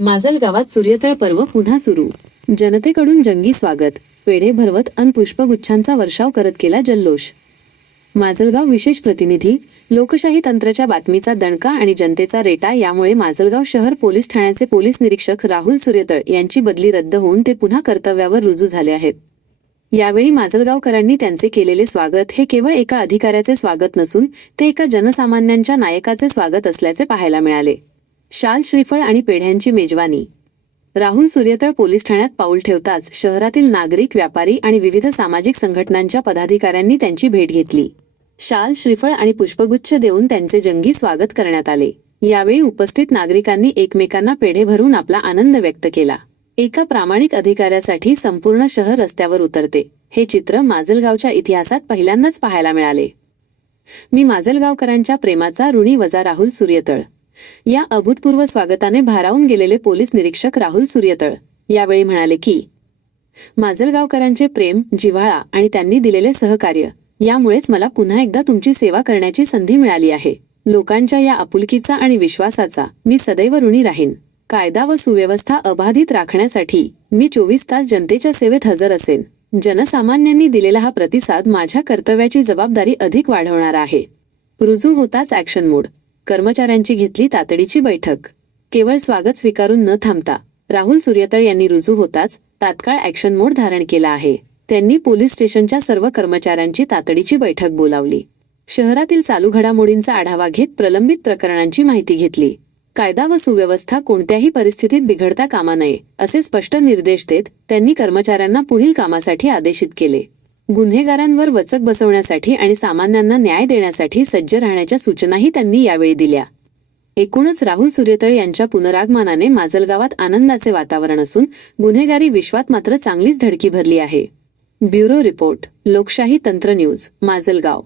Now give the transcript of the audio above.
माजलगावात सूर्यतळ पर्व पुन्हा सुरू. जनतेकडून जंगी स्वागत. पेढे भरवत अन पुष्पगुच्छांचा वर्षाव करत केला जल्लोष. माजलगाव विशेष प्रतिनिधी लोकशाही तंत्राच्या बातमीचा दणका आणि जनतेचा रेटा यामुळे माजलगाव शहर पोलीस ठाण्याचे पोलीस निरीक्षक राहुल सूर्यतळ यांची बदली रद्द होऊन ते पुन्हा कर्तव्यावर रुजू झाले आहेत. यावेळी माजलगावकरांनी त्यांचे केलेले स्वागत हे केवळ एका अधिकाऱ्याचे स्वागत नसून ते एका जनसामान्यांच्या नायकाचे स्वागत असल्याचे पाहायला मिळाले. शाल श्रीफळ आणि पेढ्यांची मेजवानी. राहुल सूर्यतळ पोलीस ठाण्यात पाऊल ठेवताच शहरातील नागरिक व्यापारी आणि विविध सामाजिक संघटनांच्या पदाधिकाऱ्यांनी त्यांची भेट घेतली. शाल श्रीफळ आणि पुष्पगुच्छ देऊन त्यांचे जंगी स्वागत करण्यात आले. यावेळी उपस्थित नागरिकांनी एकमेकांना पेढे भरून आपला आनंद व्यक्त केला. एका प्रामाणिक अधिकाऱ्यासाठी संपूर्ण शहर रस्त्यावर उतरते. हे चित्र माजलगावच्या इतिहासात पहिल्यांदाच पाहायला मिळाले. मी माजलगावकरांच्या प्रेमाचा ऋणी वजा राहुल सूर्यतळ. या अभूतपूर्व स्वागताने भारावून गेलेले पोलीस निरीक्षक राहुल सूर्यतळ. यावेळी म्हणाले की माजलगावकरांचे प्रेम जिव्हाळा आणि त्यांनी दिलेले सहकार्य यामुळेच मला पुन्हा एकदा तुमची सेवा करण्याची संधी मिळाली आहे. लोकांच्या या आपुलकीचा आणि विश्वासाचा मी सदैव ऋणी राहीन. कायदा व सुव्यवस्था अबाधित राखण्यासाठी मी चोवीस तास जनतेच्या सेवेत हजर असेन. जनसामान्यांनी दिलेला हा प्रतिसाद माझ्या कर्तव्याची जबाबदारी अधिक वाढवणारा आहे. रुजू होताच ऍक्शन मोड. कर्मचाऱ्यांची घेतली तातडीची बैठक. केवळ स्वागत स्वीकारून न थांबता राहुल सूर्यतळ यांनी रुजू होताच तात्काळ ऍक्शन मोड धारण केला आहे. त्यांनी पोलीस स्टेशनच्या सर्व कर्मचाऱ्यांची तातडीची बैठक बोलावली. शहरातील चालू घडामोडींचा आढावा घेत प्रलंबित प्रकरणांची माहिती घेतली. कायदा व सुव्यवस्था कोणत्याही परिस्थितीत बिघडता कामा नये असे स्पष्ट निर्देश देत त्यांनी कर्मचाऱ्यांना पुढील कामासाठी आदेशित केले. गुन्हेगारांवर वचक बसवण्यासाठी आणि सामान्यांना न्याय देण्यासाठी सज्ज राहण्याच्या सूचनाही त्यांनी यावेळी दिल्या. एकूणच राहुल सूर्यतळ यांच्या पुनरागमनाने माजलगावात आनंदाचे वातावरण असून गुन्हेगारी विश्वात मात्र चांगलीच धडकी भरली आहे. ब्युरो रिपोर्ट लोकशाही तंत्र न्यूज माजलगाव.